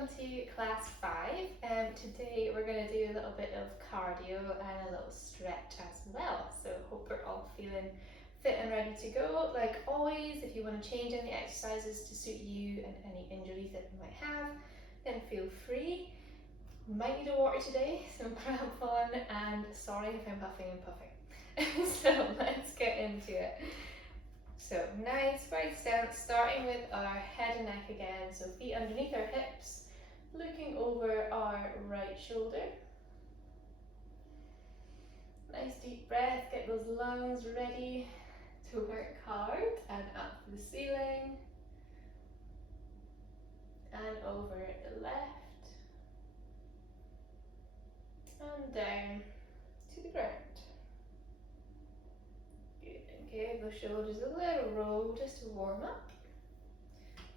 welcome to class 5. Today we're going to do a little bit of cardio and a little stretch as well. So hope we're all feeling fit and ready to go. Like always, if you want to change any exercises to suit you and any injuries that you might have, then feel free. You might need a water today, so grab one, and sorry if I'm huffing and puffing. So let's get into it. So nice wide stance, starting with our head and neck again. So feet underneath our hips, looking over our right shoulder. Nice deep breath, get those lungs ready to work hard and up to the ceiling. And over the left. And down to the ground. Good, and give the shoulders a little roll just to warm up.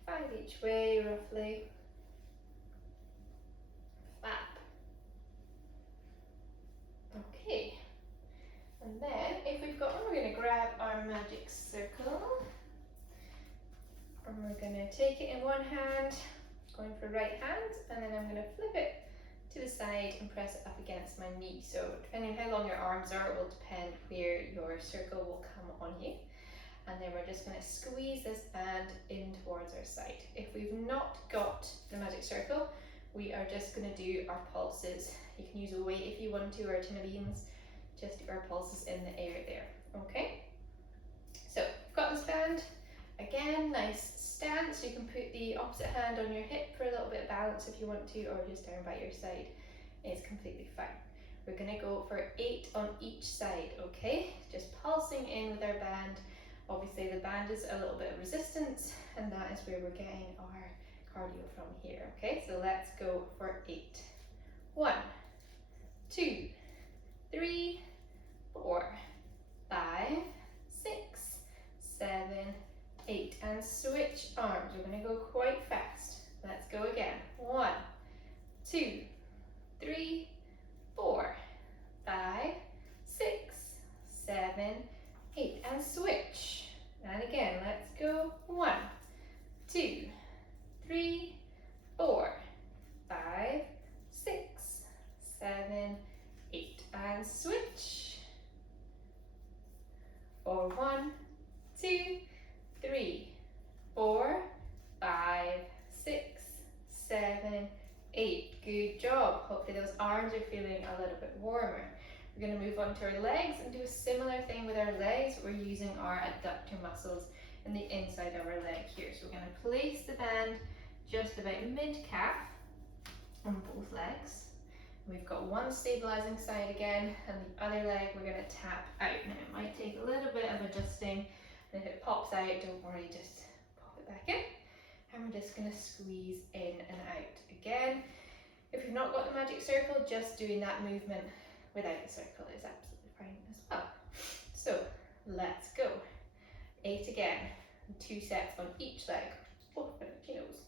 5 each way roughly. Flap. Okay. And then if we've got one, we're going to grab our magic circle. And we're going to take it in one hand, going for right hand, and then I'm going to flip it to the side and press it up against my knee. So depending on how long your arms are, it will depend where your circle will come on you. And then we're just going to squeeze this band in towards our side. If we've not got the magic circle, we are just going to do our pulses. You can use a weight if you want to, or a tin of beans. Just do our pulses in the air there. Okay? So we've got this band. Again, nice stance. You can put the opposite hand on your hip for a little bit of balance if you want to, or just down by your side. It's completely fine. We're going to go for 8 on each side, okay? Just pulsing in with our band. Obviously the band is a little bit of resistance, and that is where we're getting our cardio from here, okay? So let's go for 8. 1, 2, 3, 4, 5, 6, 7, 8, and switch arms. We're going to go quite fast. Let's go again. 1, 2, 3, 4, 5, 6, 7, 8, and switch. And again, let's go. 1, 2, 3, 4, 5, 6, 7, 8, and switch. For 1, 2, 3, 4, 5, 6, 7, 8. Good job. Hopefully those arms are feeling a little bit warmer. We're going to move on to our legs and do a similar thing with our legs. We're using our adductor muscles in the inside of our leg here. So we're going to place the band just about mid-calf on both legs. We've got one stabilizing side again, and the other leg we're going to tap out. Now it might take a little bit of adjusting, and if it pops out, don't worry, just pop it back in. And we're just going to squeeze in and out again. If you've not got the magic circle, just doing that movement without the circle is absolutely fine as well. So let's go. 8 again, 2 sets on each leg. Oh, your nose.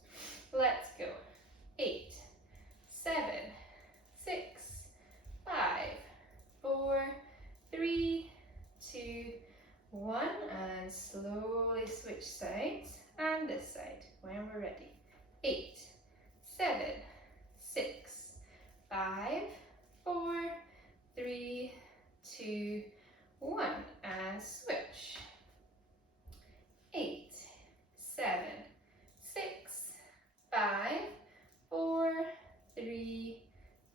Let's go. 8, 7, 6, 5, 4, 3, 2, 1, and slowly switch sides, and this side when we're ready. 8, 7, 6, 5, 4, 3, 2, 1, and switch. 8, 7, 6, 5, 4, 3,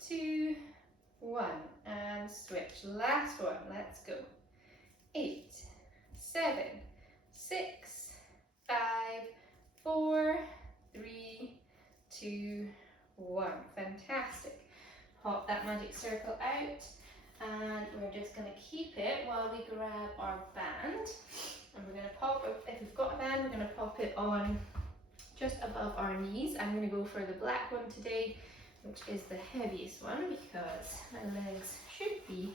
2, 1, and switch. Last one, let's go. 8, 7, 6, 5, 4, 3, 2, 1. Fantastic. Pop that magic circle out, and we're just going to keep it while we grab our band. And we're going to pop, if we've got a band, we're going to pop it on just above our knees. I'm going to go for the black one today, which is the heaviest one, because my legs should be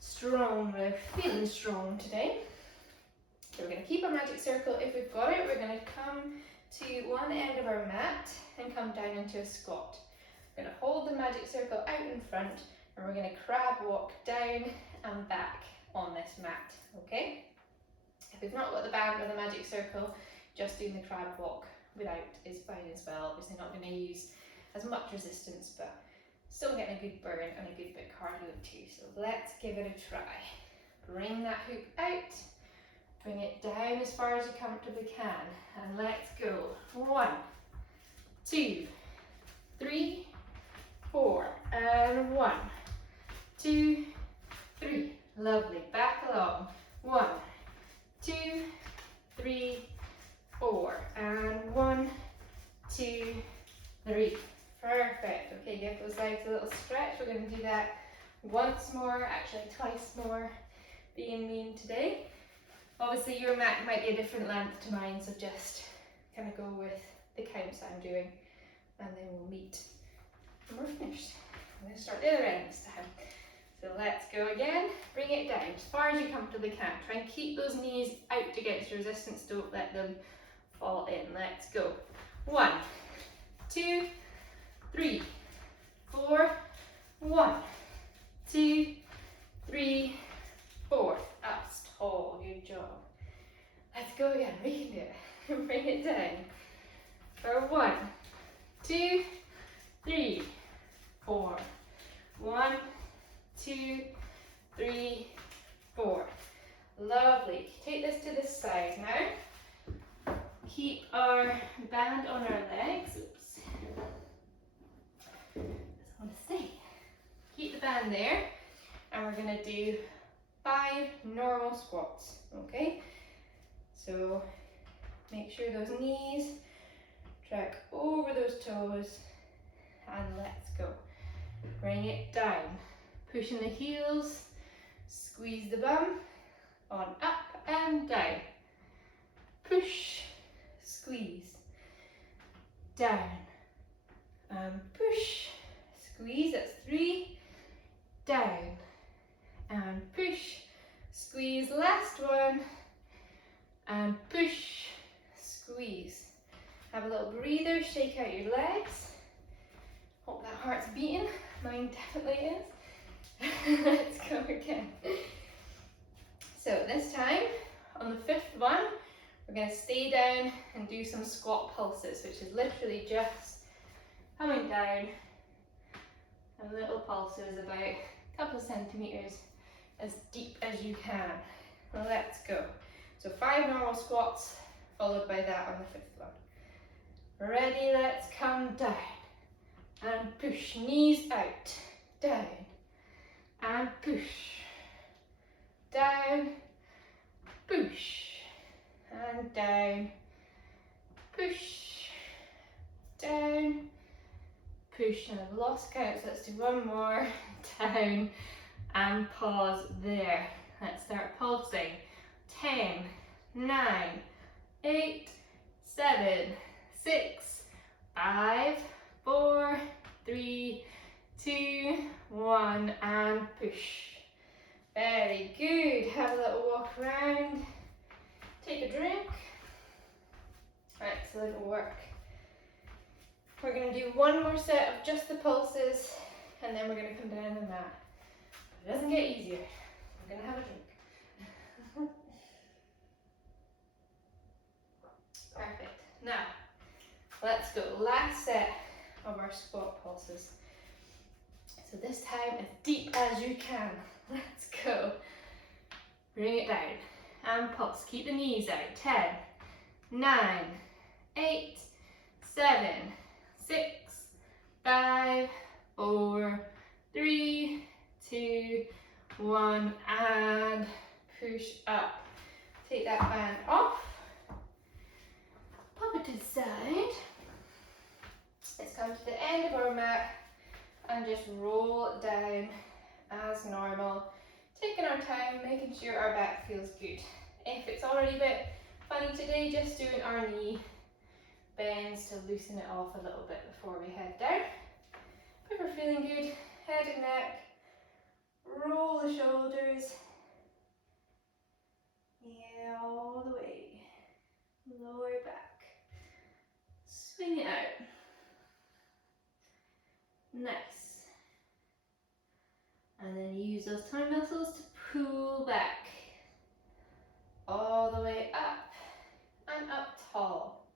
strong. They're feeling strong today. So we're going to keep our magic circle. If we've got it, we're going to come to one end of our mat and come down into a squat. We're going to hold the magic circle out in front, and we're going to crab walk down and back on this mat, okay? If we've not got the band or the magic circle, just doing the crab walk without is fine as well. Obviously not going to use as much resistance, but still getting a good burn and a good bit of cardio too. So let's give it a try. Bring that hook out, bring it down as far as you comfortably can, and let's go. 1, 2, 3, 4, and 1, 2, 3. Lovely. Back along. 1, 2, 3, 4, and 1, 2, 3. Perfect. Okay, give those legs a little stretch. We're going to do that once more, actually twice more, being mean today. Obviously your mat might be a different length to mine, so just kind of go with the counts I'm doing, and then we'll meet and we're finished. I'm going to start the other end this time. So let's go again. Bring it down as far as you comfortably can. Try and keep those knees out against your resistance. Don't let them fall in. Let's go. 1, 2, 3, 4. 1, 2, 3, 4. That's tall. Good job. Let's go again. We can do it. Bring it down. For 1, 2, 3, 4. 1, 2, 3, 4. Lovely. Take this to the side now. Keep our band on our legs. Oops. Doesn't want to stay. Keep the band there, and we're going to do 5 normal squats. Okay? So make sure those knees track over those toes, and let's go. Bring it down. Pushing the heels, squeeze the bum, on up and down. Push, squeeze, down, and push, squeeze, that's 3, down, and push, squeeze, last one, and push, squeeze. Have a little breather, shake out your legs. Hope that heart's beating, mine definitely is. Let's go again. So this time, on the 5th one, we're going to stay down and do some squat pulses, which is literally just coming down and little pulses about a couple of centimeters as deep as you can. Let's go. So 5 normal squats followed by that on the 5th one. Ready, let's come down and push, knees out, down, and push, down, push, and down, push, down, push, and I've lost count, so let's do one more, down, and pause there. Let's start pulsing. 10, 9, 8, 7, 6, 5, 4, 3, 2, 1, and push. Very good. Have a little walk around. Take a drink. Excellent work. We're going to do one more set of just the pulses, and then we're going to come down the mat. It doesn't get easier. We're going to have a drink. Perfect. Now, let's go. Last set of our squat pulses. So this time as deep as you can. Let's go. Bring it down and pulse. Keep the knees out. 10, 9, 8, 7, 6, 5, 4, 3, 2, 1, and push up. Take that band off. Pop it to the side. Let's come to the end of our mat and just roll down as normal. Taking our time, making sure our back feels good. If it's already a bit funny today, just doing our knee bends to loosen it off a little bit before we head down. If we're feeling good, head and neck, roll the shoulders, yeah, all the way, lower back, swing it out. Nice. And then use those tummy muscles to pull back. All the way up and up tall.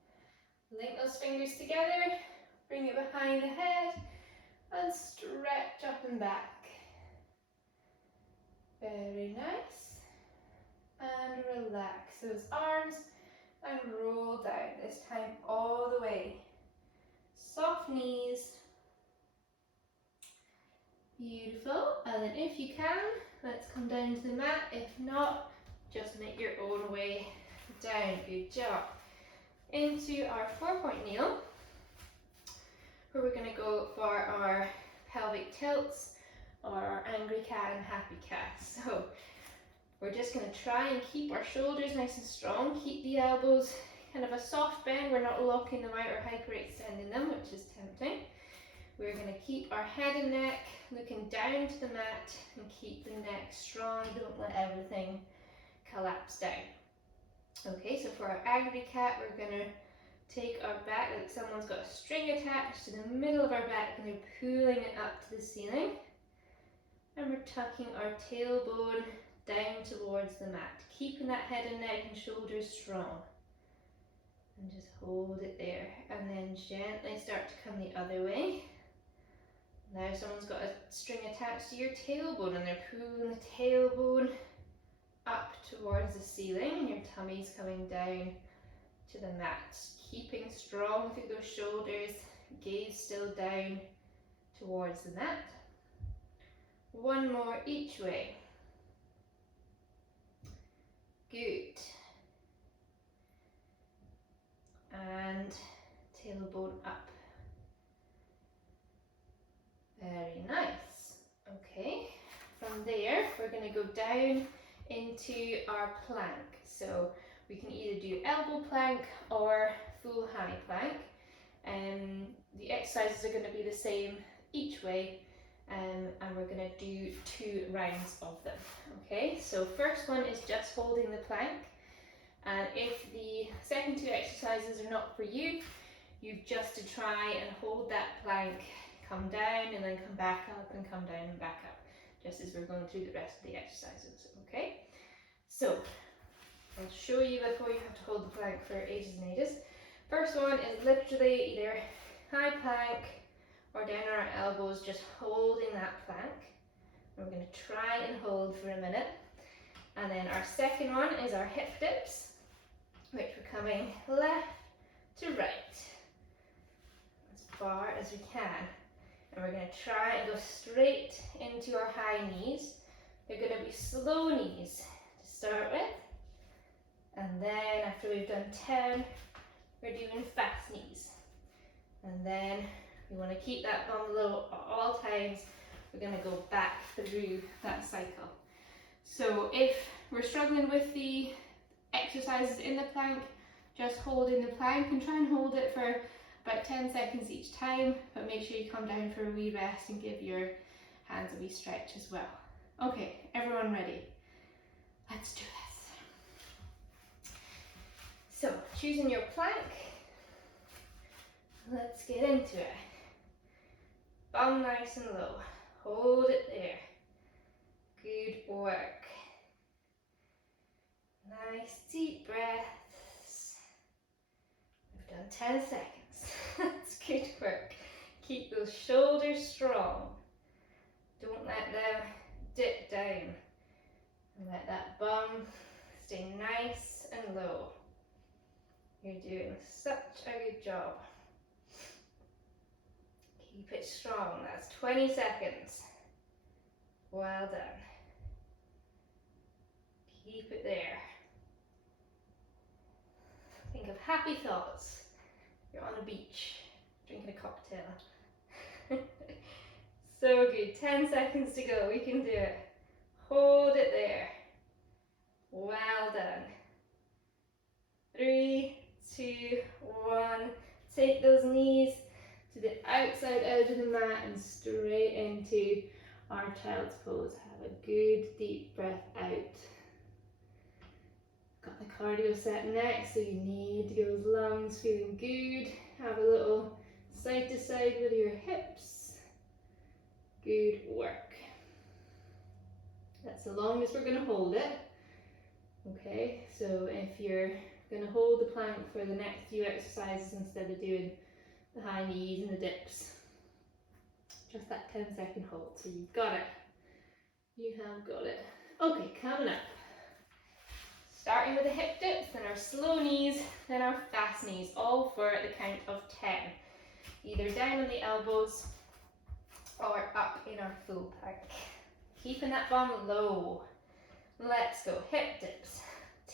Lengthen those fingers together, bring it behind the head, and stretch up and back. Very nice. And relax those arms and roll down, this time all the way. Soft knees. Beautiful. And then if you can, let's come down to the mat. If not, just make your own way down. Good job. Into our 4-point kneel, where we're going to go for our pelvic tilts, or our angry cat and happy cat. So we're just going to try and keep our shoulders nice and strong, keep the elbows kind of a soft bend. We're not locking them out or hyperextending them, which is tempting. We're going to keep our head and neck looking down to the mat and keep the neck strong. Don't let everything collapse down. Okay, so for our angry cat, we're going to take our back like someone's got a string attached to the middle of our back, and they're pulling it up to the ceiling. And we're tucking our tailbone down towards the mat, keeping that head and neck and shoulders strong. And just hold it there, and then gently start to come the other way. Now someone's got a string attached to your tailbone, and they're pulling the tailbone up towards the ceiling, and your tummy's coming down to the mat. Keeping strong through those shoulders, gaze still down towards the mat. One more each way. Good. And tailbone up. Very nice. Okay, from there we're going to go down into our plank. So we can either do elbow plank or full high plank. The exercises are going to be the same each way, and we're going to do 2 rounds of them. Okay, so first one is just holding the plank, and if the second 2 exercises are not for you, you've just to try and hold that plank, come down and then come back up and come down and back up, just as we're going through the rest of the exercises. Okay, so I'll show you before you have to hold the plank for ages and ages. First one is literally either high plank or down on our elbows, just holding that plank. And we're going to try and hold for a minute. And then our second one is our hip dips, which we're coming left to right, as far as we can. And we're going to try and go straight into our high knees. They're going to be slow knees to start with. And then after we've done 10, we're doing fast knees. And then we want to keep that bum low at all times. We're going to go back through that cycle. So if we're struggling with the exercises in the plank, just holding the plank and try and hold it for about 10 seconds each time, but make sure you come down for a wee rest and give your hands a wee stretch as well. Okay, everyone ready? Let's do this. So, choosing your plank, let's get into it. Bum nice and low, hold it there. Good work. Nice deep breaths. We've done 10 seconds. That's good work. Keep those shoulders strong. Don't let them dip down. And let that bum stay nice and low. You're doing such a good job. Keep it strong. That's 20 seconds. Well done. Keep it there. Think of happy thoughts. You're on a beach, drinking a cocktail. So good. 10 seconds to go. We can do it. Hold it there. Well done. 3, 2, 1. Take those knees to the outside edge of the mat and straight into our child's pose. Have a good deep breath out. Got the cardio set next, so you need to get those lungs feeling good. Have a little side to side with your hips. Good work. That's the longest we're going to hold it. Okay, so if you're We're going to hold the plank for the next few exercises instead of doing the high knees and the dips. Just that 10-second hold. So you've got it. You have got it. Okay, coming up. Starting with the hip dips, then our slow knees, then our fast knees, all for the count of 10. Either down on the elbows or up in our full plank. Keeping that bum low. Let's go. Hip dips.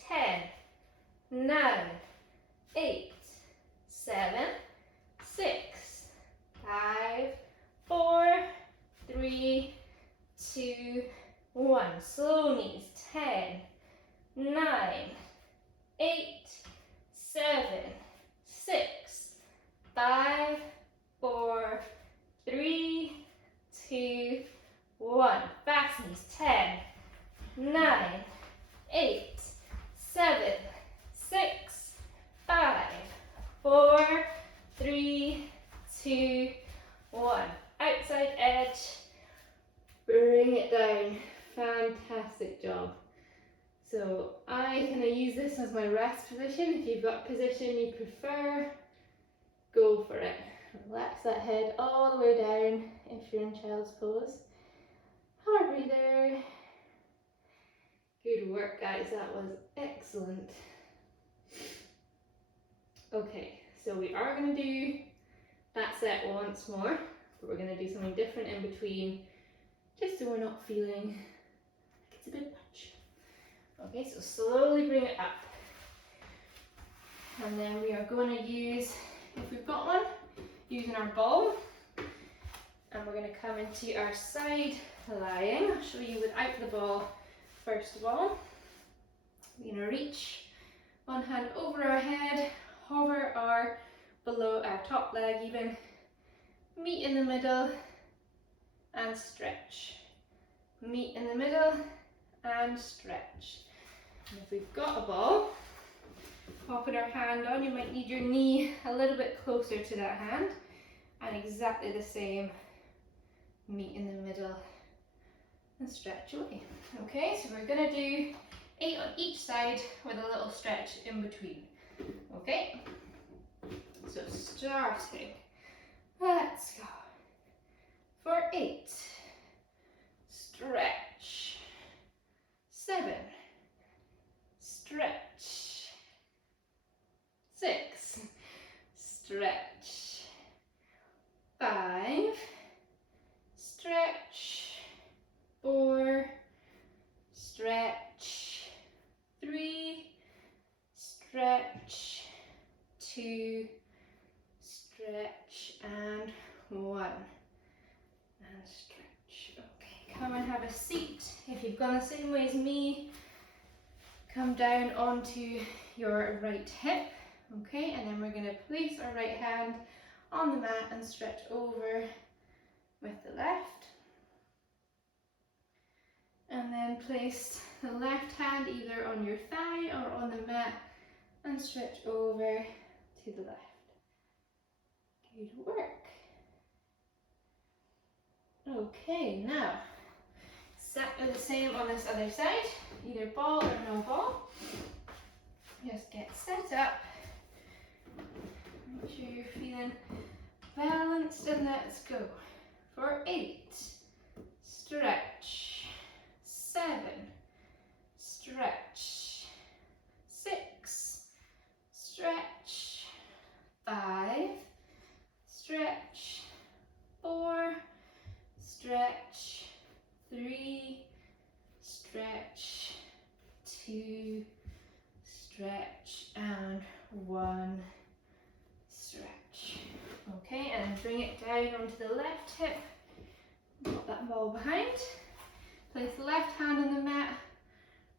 10, 9, 8, 7, 6, 5, 4, 3, 2, 1. Slow knees. 10, 9, 8, 7, 6, 5, 4, 3, 2, 1. Fast knees. 10, 9, 8, 7, 6, 5, 4, 3, 2, 1. Outside edge. Bring it down. Fantastic job. So I kind of use this as my rest position. If you've got a position you prefer, go for it. Relax that head all the way down if you're in child's pose. Hard breather. Good work, guys. That was excellent. Okay, so we are going to do that set once more, but we're going to do something different in between, just so we're not feeling like it's a bit much. Okay, so slowly bring it up. And then we are going to use, if we've got one, using our ball. And we're going to come into our side lying. I'll show you without the ball first of all. We're going to reach one hand over our head, hover our below our top leg even, meet in the middle and stretch. Meet in the middle and stretch. And if we've got a ball, popping our hand on, you might need your knee a little bit closer to that hand, and exactly the same, meet in the middle and stretch away. Okay, so we're going to do 8 on each side with a little stretch in between. Okay, so starting, let's go for 8, stretch, 7, stretch, 6, stretch, 5, stretch, 4, stretch, 3, stretch, 2, stretch, and 1, and stretch. Okay, come and have a seat. If you've gone the same way as me, come down onto your right hip. Okay, and then we're going to place our right hand on the mat and stretch over with the left. And then place the left hand either on your thigh or on the mat and stretch over to the left. Good work. Okay, now exactly the same on this other side, either ball or no ball. Just get set up. Make sure you're feeling balanced, and let's go. For 8, stretch, 7, stretch, 6, stretch, 5, stretch, 4, stretch, 3, stretch, 2, stretch, and 1, stretch. Okay, and bring it down onto the left hip. Put that ball behind. Place the left hand on the mat.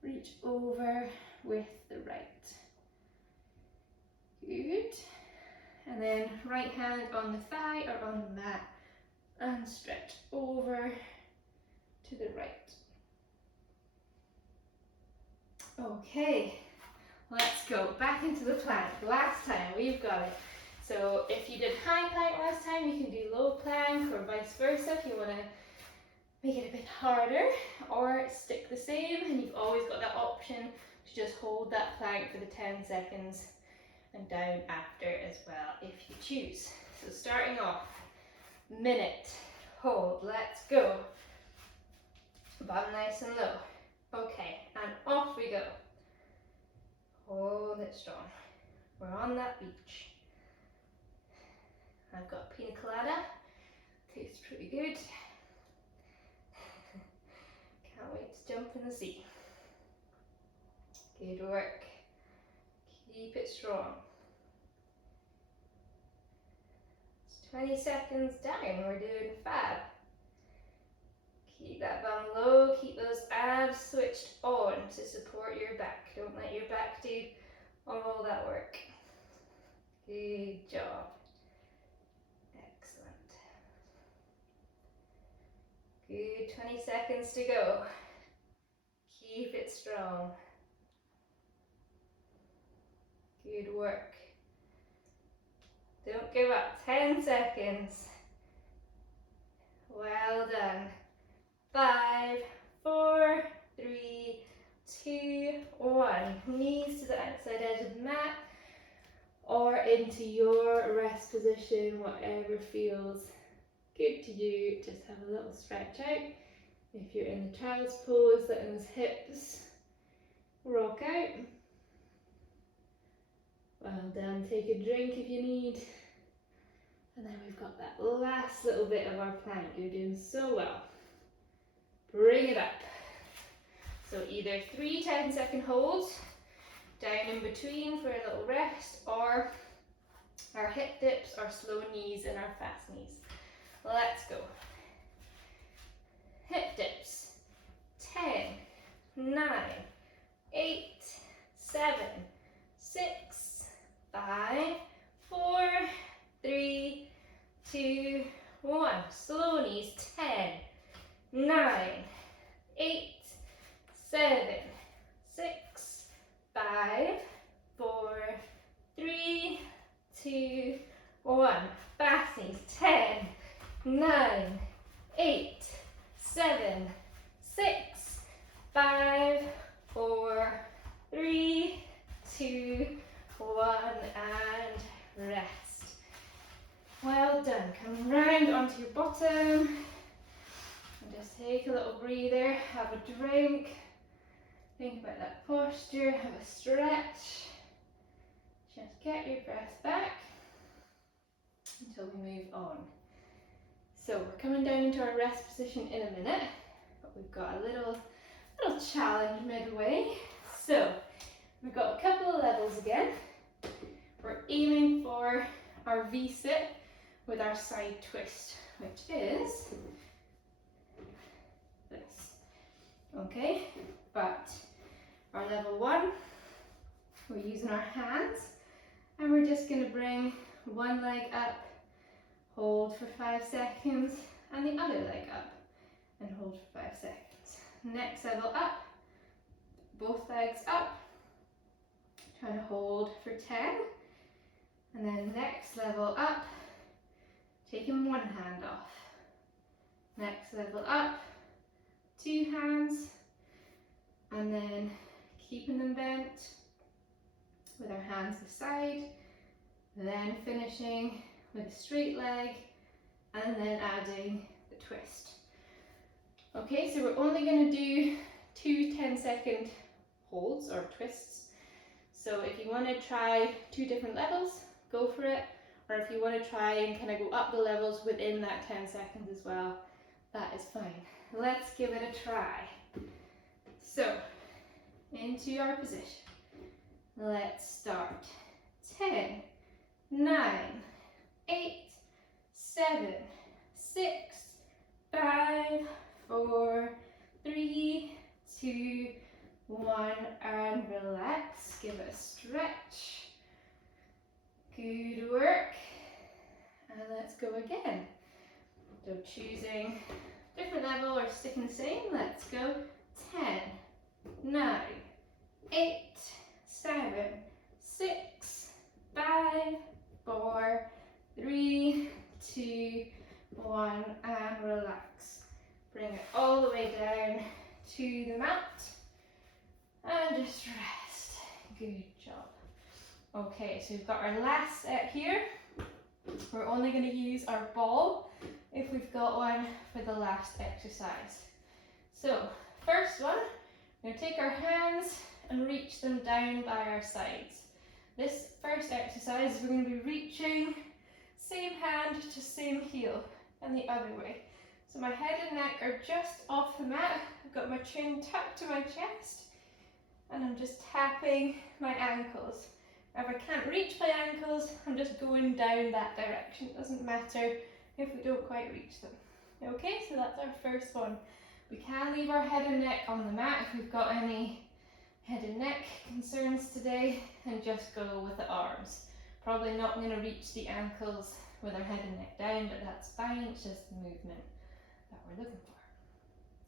Reach over with the right. Good. And then right hand on the thigh or on the mat and stretch over to the right. Okay, let's go back into the plank. Last time, we've got it. So if you did high plank last time, you can do low plank, or vice versa if you want to make it a bit harder, or stick the same, and you've always got that option to just hold that plank for the 10 seconds and down after as well if you choose. So starting off, minute, hold, let's go. Bum nice and low. Okay, and off we go. Hold it strong. We're on that beach. I've got pina colada. Tastes pretty good. Can't wait to jump in the sea. Good work. Keep it strong. It's 20 seconds down. We're doing fab. Keep that bum low. Keep those abs switched on to support your back. Don't let your back do all that work. Good job. Excellent. Good, 20 seconds to go. Keep it strong. Good work. Don't give up. 10 seconds. Well done. 5, 4, 3, 2, 1. Knees to the outside edge of the mat or into your rest position, whatever feels good to you. Just have a little stretch out. If you're in the child's pose, letting those hips rock out. Well done. Take a drink if you need. And then we've got that last little bit of our plank. You're doing so well. Bring it up. So either 3 10-second holds, down in between for a little rest, or our hip dips, our slow knees, and our fast knees. Let's go. Hip dips. 10, 9, 8, 7, 6, 5, 4, 3, 2, 1. Slow knees. 10, 9, 8, 7, 6, 5, 4, 3, 2, 1. Fast knees. 10, 9, 8, 7, 6, 5, 4, 3, 2, 1, and rest. Well done. Come round onto your bottom and just take a little breather, have a drink, think about that posture, have a stretch. Just get your breath back until we move on. So we're coming down into our rest position in a minute, but we've got a little challenge midway. So we've got a couple of levels again. We're aiming for our V-sit with our side twist, which is this. Okay, but our level 1, we're using our hands, and we're just going to bring one leg up, hold for 5 seconds, and the other leg up, and hold for 5 seconds. Next level up, both legs up, trying to hold for 10, and then next level up, taking one hand off. Next level up, 2 hands, and then keeping them bent with our hands aside, then finishing with a straight leg, and then adding the twist. Okay, so we're only going to do 2 10-second holds or twists. So if you want to try 2 different levels, go for it. Or if you want to try and kind of go up the levels within that 10 seconds as well, that is fine. Let's give it a try. So, into our position. Let's start. 10, 9, 8, 7, 6, 5, 4, 3, 2, 1, and relax. Give it a stretch. Good work. And let's go again. So choosing different level or sticking the same. Let's go. 10, 9, 8, 7, 6, 5, 4, 3, 2, 1, and relax. Bring it all the way down to the mat. And just rest. Good job. Okay, so we've got our last set here. We're only going to use our ball if we've got one for the last exercise. So, first one, we're going to take our hands and reach them down by our sides. This first exercise, we're going to be reaching same hand to same heel and the other way. So my head and neck are just off the mat. I've got my chin tucked to my chest and I'm just tapping my ankles. If I can't reach my ankles, I'm just going down that direction. It doesn't matter if we don't quite reach them. Okay, so that's our first one. We can leave our head and neck on the mat if we've got any head and neck concerns today, and just go with the arms. Probably not going to reach the ankles with our head and neck down, but that's fine. It's just the movement that we're looking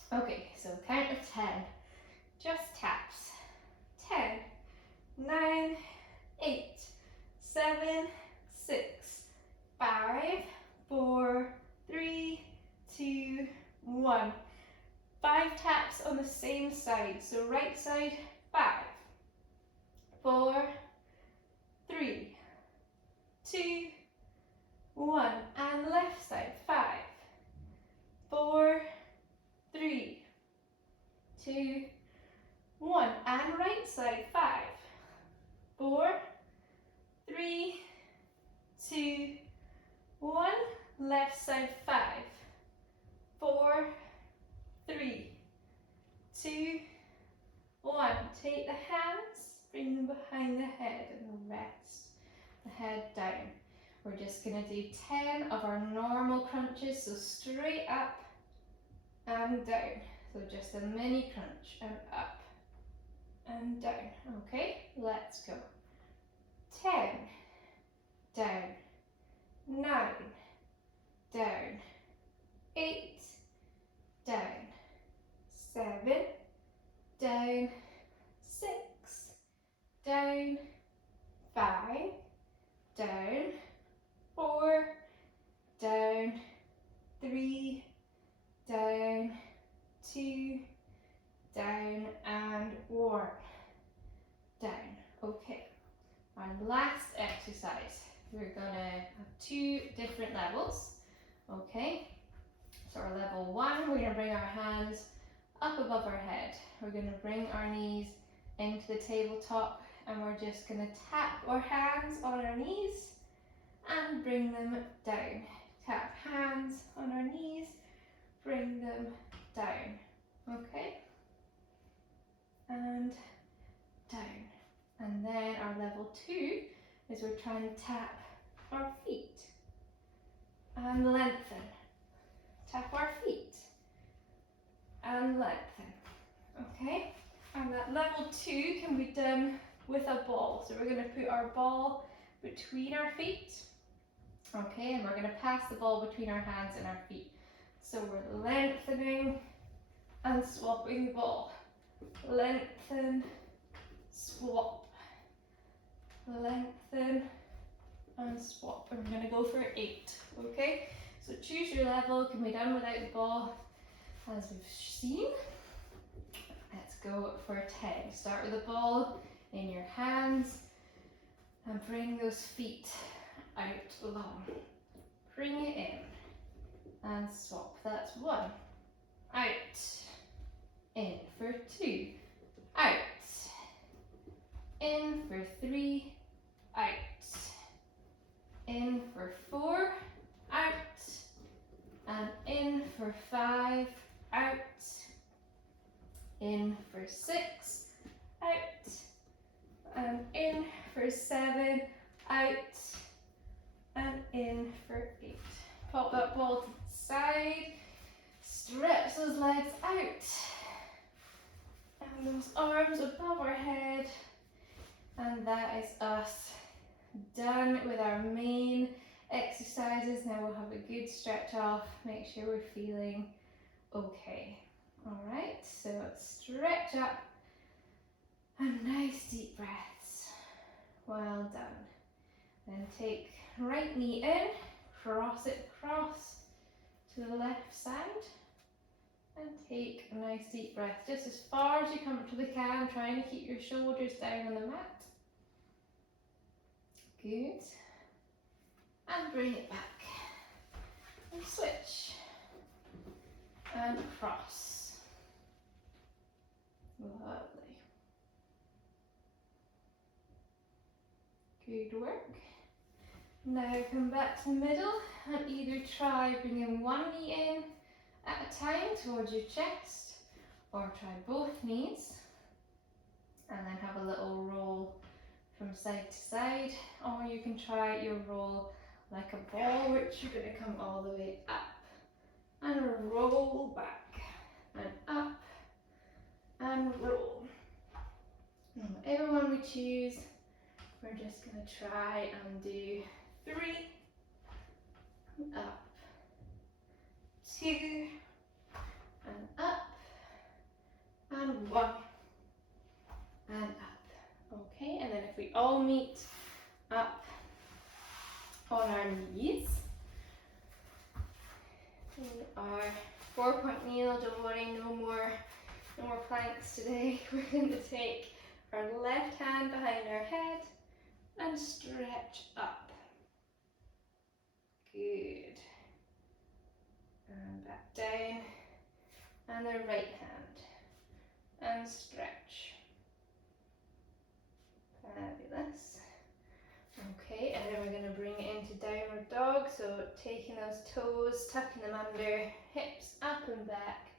for. Okay, so count of 10. Just taps. 10, 9, 8, 7, 6, 5, 4, 3, 2, 1. 5 taps on the same side. So right side, 5, 4, 3, 2, 1. And left side, 5, 4, 3, 2, 1. And right side, 5, 4, 3, 2, 1. Left side, 5, 4, 3, 2, 1. Take the hands, bring them behind the head and rest the head down. We're just going to do 10 of our normal crunches, so straight up and down. So just a mini crunch and up and down. Okay, let's go. 10, down, 9, down, 8, down, 7, down, 6, down, 5, down, 4, down, 3, down, 2, down, and 1, down. Okay, our last exercise, we're gonna have 2 different levels. Okay, so our level 1, we're gonna bring our hands up above our head. We're gonna bring our knees into the tabletop and we're just gonna tap our hands on our knees and bring them down. Tap hands on our knees, bring them down. Okay, and down. And then our level 2 is we're trying to tap our feet and lengthen. Tap our feet and lengthen. Okay, and that level 2 can be done with a ball. So we're going to put our ball between our feet. Okay, and we're going to pass the ball between our hands and our feet. So we're lengthening and swapping the ball. Lengthen, swap. Lengthen and swap. And we're going to go for 8. Okay, so choose your level. Can be done without the ball, as we've seen. Let's go for 10. Start with the ball in your hands and bring those feet out long. Bring it in and swap. That's 1. Out. In for 2. Out. In for 3. Out. In for 4. Out. And in for 5. Out. In for 6. Out. And in for 7. Out. And in for 8. Pop that ball to the side. Stretch those legs out. And those arms above our head. And that is us done with our main exercises. Now we'll have a good stretch off. Make sure we're feeling okay. Alright, so stretch up and nice deep breaths. Well done. Then take right knee in, cross it across to the left side And take a nice deep breath, just as far as you comfortably can, trying to keep your shoulders down on the mat. Good. And bring it back. And switch. And cross. Lovely. Good work. Now come back to the middle and either try bringing one knee in at a time towards your chest, or try both knees and then have a little roll from side to side, or you can try your roll like a ball, which you're going to come all the way up and roll back and up and roll. And whatever one we choose, we're just going to try and do 3, up, 2, and up, and 1, and up. Okay, and then if we all meet up on our knees, we are 4-point kneel, don't worry, no more planks today. We're going to take our left hand behind our head and stretch up. Good. And back down. And the right hand. And stretch. Fabulous. Okay, and then we're going to bring it into downward dog. So taking those toes, tucking them under, hips up and back.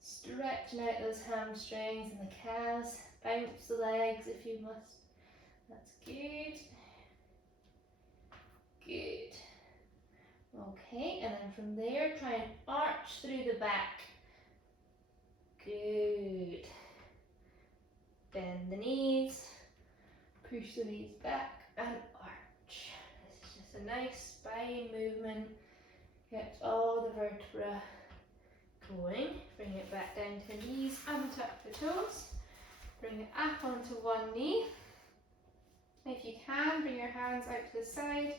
Stretching out those hamstrings and the calves. Bounce the legs if you must. That's good. Good. Okay, and then from there, try and arch through the back. Good. Bend the knees, push the knees back and arch. This is just a nice spine movement. Gets all the vertebra going. Bring it back down to the knees, untuck the toes. Bring it up onto one knee. If you can, bring your hands out to the side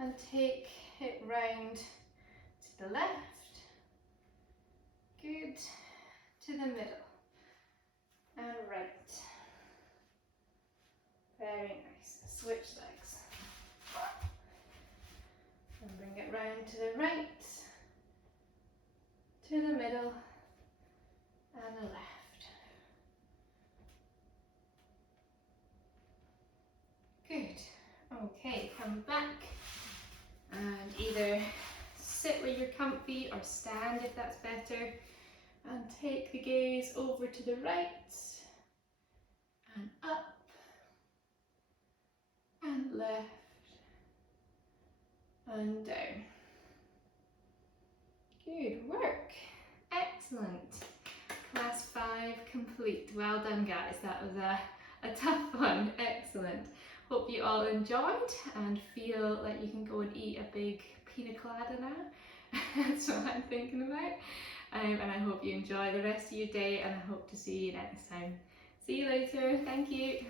and take it round to the left. Good. To the middle. And right. Very nice. Switch legs. And bring it round to the right, to the middle, and the left. Good. Okay, come back and either sit where you're comfy or stand if that's better, and take the gaze over to the right and up and left and down. Good work. Excellent. Class 5 complete. Well done, guys. That was a tough one. Excellent. Hope you all enjoyed and feel like you can go and eat a big pina colada now. That's what I'm thinking about. And I hope you enjoy the rest of your day, and I hope to see you next time. See you later. Thank you.